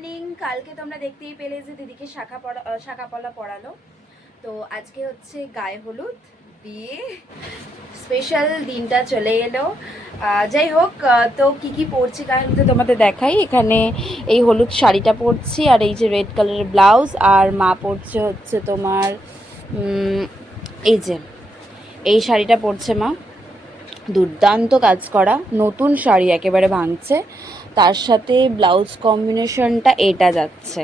Morning কালকে তোমরা দেখতেই পেলে যে দিদিকে শাখা পড়া শাখা পলা পড়ালো। তো আজকে হচ্ছে গায়ে হলুদ বিয়ে স্পেশাল দিনটা চলে এলো। যাই হোক তো কি কি পরছি গায়ে হলুদে তোমাদের দেখাই। এখানে এই হলুদ শাড়িটা পরছি আর এই যে রেড কালারের ব্লাউজ আর মা পরছে হচ্ছে তোমার এই যে, এই শাড়িটা পরছে মা। দুর্দান্ত কাজ করা, নতুন শাড়ি একেবারে ভাঙছে। তার সাথে ব্লাউজ কম্বিনেশনটা এটা যাচ্ছে।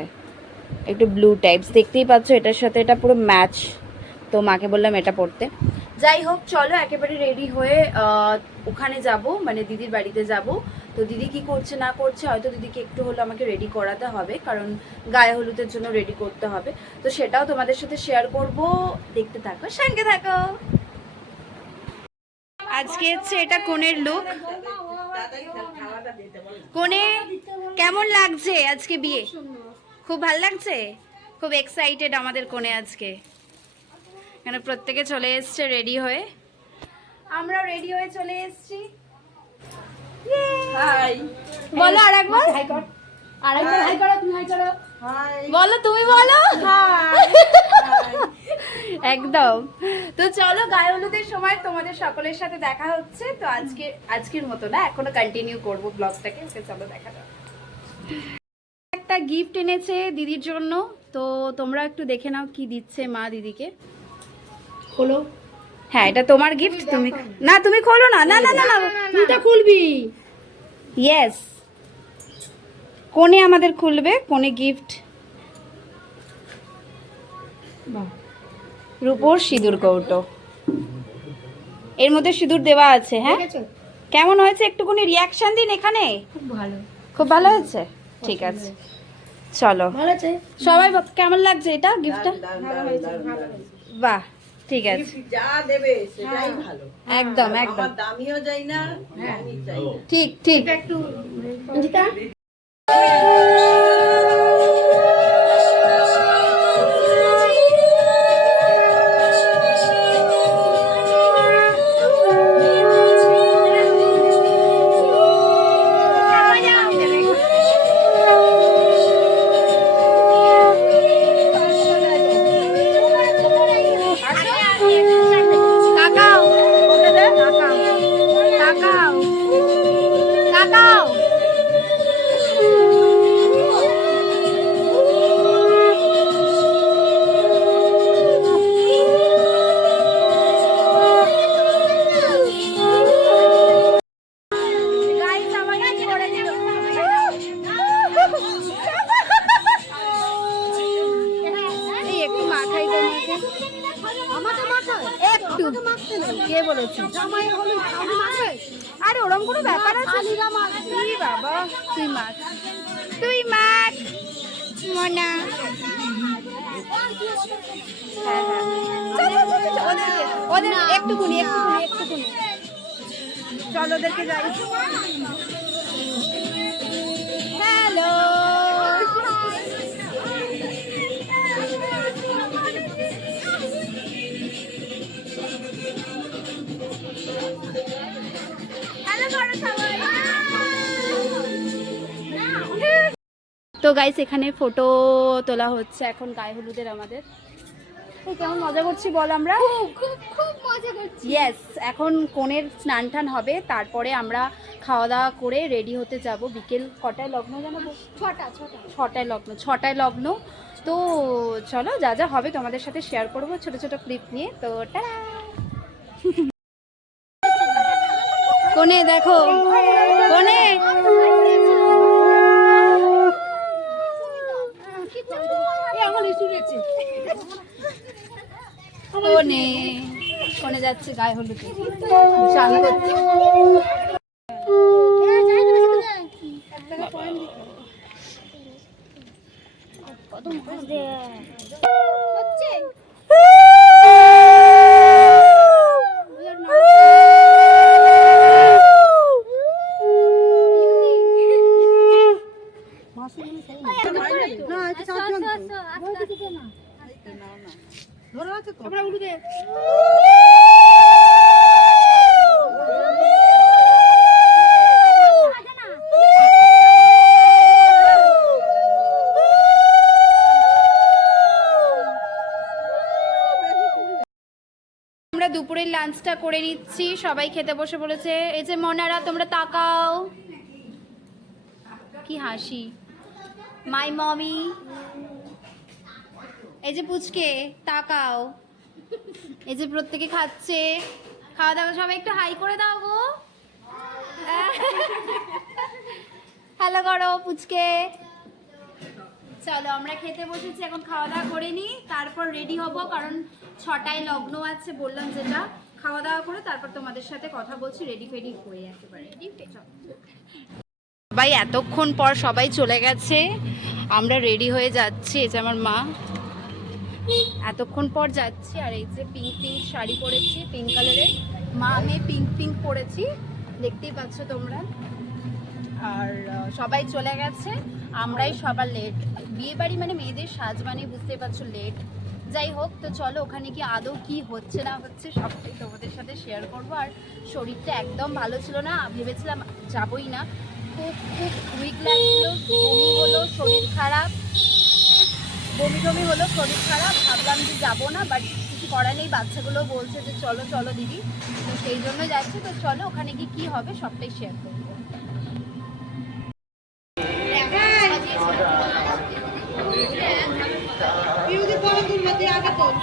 একটু ব্লু টাইপস দেখতেই পাচ্ছ এটার সাথে এটা পুরো ম্যাচ তো মাকে বললাম এটা পড়তে যাই হোক, চলো, একেবারে রেডি হয়ে ওখানে যাব মানে দিদির বাড়িতে যাব। তো দিদি কি করছে, না করছে, হয়তো দিদিকে একটু হলো আমাকে রেডি করাতে হবে, কারণ গায়ে হলুদের জন্য রেডি করতে হবে। তো সেটাও তোমাদের সাথে শেয়ার করব। দেখতে থাকো, সঙ্গে থাকো। আজকে হচ্ছে এটা কোনের লুক কোনে কেমন লাগছে আজকে বিয়ে? খুব ভালো লাগছে? খুব এক্সাইটেড আমাদের কোণে আজকে। এখানে প্রত্যেকে চলে এসছে রেডি হয়ে। আমরাও রেডি হয়ে চলে এসেছি। বলো আর একবার। আরেকবার হাই করো তুমি হাই করো। বলো তুমি বলো। একদম। তো চলো গায়ে হলুদের সময় তোমাদের সকলের সাথে দেখা হচ্ছে। তো আজকে আজকের মতো না এখনও কন্টিনিউ করব ব্লগটাকে ওকে চলো দেখা যাক। একটা গিফট এনেছে দিদির জন্য তো তোমরা একটু দেখে নাও কি দিচ্ছে মা দিদিকে। খোলো। হ্যাঁ এটা তোমার গিফট তুমি না তুমি খোলো না না না না না তুই তো খুলবি। ইয়েস কোনে আমাদের খুলবে? কোনে গিফট বাহ। রূপোর সিঁদুর কৌটো। এর মধ্যে সিঁদুর দেওয়া আছে হ্যাঁ? কেমন হয়েছে? একটুখানি রিয়াকশন দিন এখানে? খুব ভালো। খুব ভালো হয়েছে? ঠিক আছে। চলো। সবাই কেমন লাগছে এটা গিফটটা ভালো হয়েছে ভালো বাহ ঠিক আছে। যা দেবে সেটাই ভালো। একদম একদম। দামিও যাই না ঠিক ঠিক। একটু তাকাও ওরম কোনো ব্যাপার আছে? তুই বাবা? তুই মাছ তুই মাছ মনা। হ্যাঁ, হ্যাঁ। চল ওদেরকে যাই। হ্যালো। তো গাইস এখানে ফটো তোলা হচ্ছে এখন গায়ে হলুদের আমাদের। কেমন মজা করছি বল আমরা? খুব খুব মজা করছি। ইয়েস এখন কোণের স্নান টান হবে তারপরে আমরা খাওয়া দাওয়া করে রেডি হতে যাব বিকেল কটায় লগ্ন জানাব? ছটা ছটা। ছটায় লগ্ন ছটায় লগ্ন। তো চলো যা যা হবে তোমাদের সাথে শেয়ার করব ছোট ছোট ক্লিপ নিয়ে। তো টাটা কোনে দেখো। কোনে এই আমার ইস্যু গেছে কোনে কোনে যাচ্ছে গায়ে হলুদে। স্নান করতে আমরা উঠে ঘুরে আমরা দুপুরের লাঞ্চটা করে নিচ্ছি। সবাই খেতে বসে বলেছে, এই যে মনারা, তোমরা তাকাও। কি হাসি। মাই মমি এই যে পুচকে, তাকাও। এই যে প্রত্যেকে খাচ্ছে। খাওয়া দাওয়া সবাই একটু হাই করে দাও গো। হ্যালো করো পুচকে। চলো আমরা খেতে বসেছি এখন খাওয়া দাওয়া করে নিই। তারপর রেডি হব কারণ ছটায় লগ্ন আছে বললাম যেটা। খাওয়া দাওয়া করে তারপর তোমাদের সাথে কথা বলছি রেডি ফেডি হয়ে একেবারে। সবাই এতক্ষণ পর সবাই চলে গেছে। আমরা রেডি হয়ে যাচ্ছি এই যে আমার মা। এতক্ষণ পর যাচ্ছি আর এই যে পিঙ্ক পিঙ্ক শাড়ি পরেছি পিঙ্ক কালারের মা, আমি পিঙ্ক পিঙ্ক পরেছি, দেখতেই পাচ্ছ তোমরা। আর সবাই চলে গেছে। আমরাই সবার লেট বিয়ে বাড়ি মানে মেয়েদের সাজ মানে বুঝতেই পারছ লেট যাই হোক, তো চলো ওখানে কি আদৌ কি হচ্ছে না হচ্ছে সবটাই তোমাদের সাথে শেয়ার করব। আর শরীরটা একদম ভালো ছিল না, ভেবেছিলাম যাবই না। খুব খুব উইক লাগছিল, বমি হলো, শরীর খারাপ। বমি টমি হলো, শরীর খারাপ, ভাবলাম যে যাব না বাট কিছু করার নেই, বাচ্চাগুলো বলছে যে চলো চলো দিদি। তো সেই জন্য যাচ্ছে, তো চলো ওখানে গিয়ে কী হবে সবটাই শেয়ার করব। তোল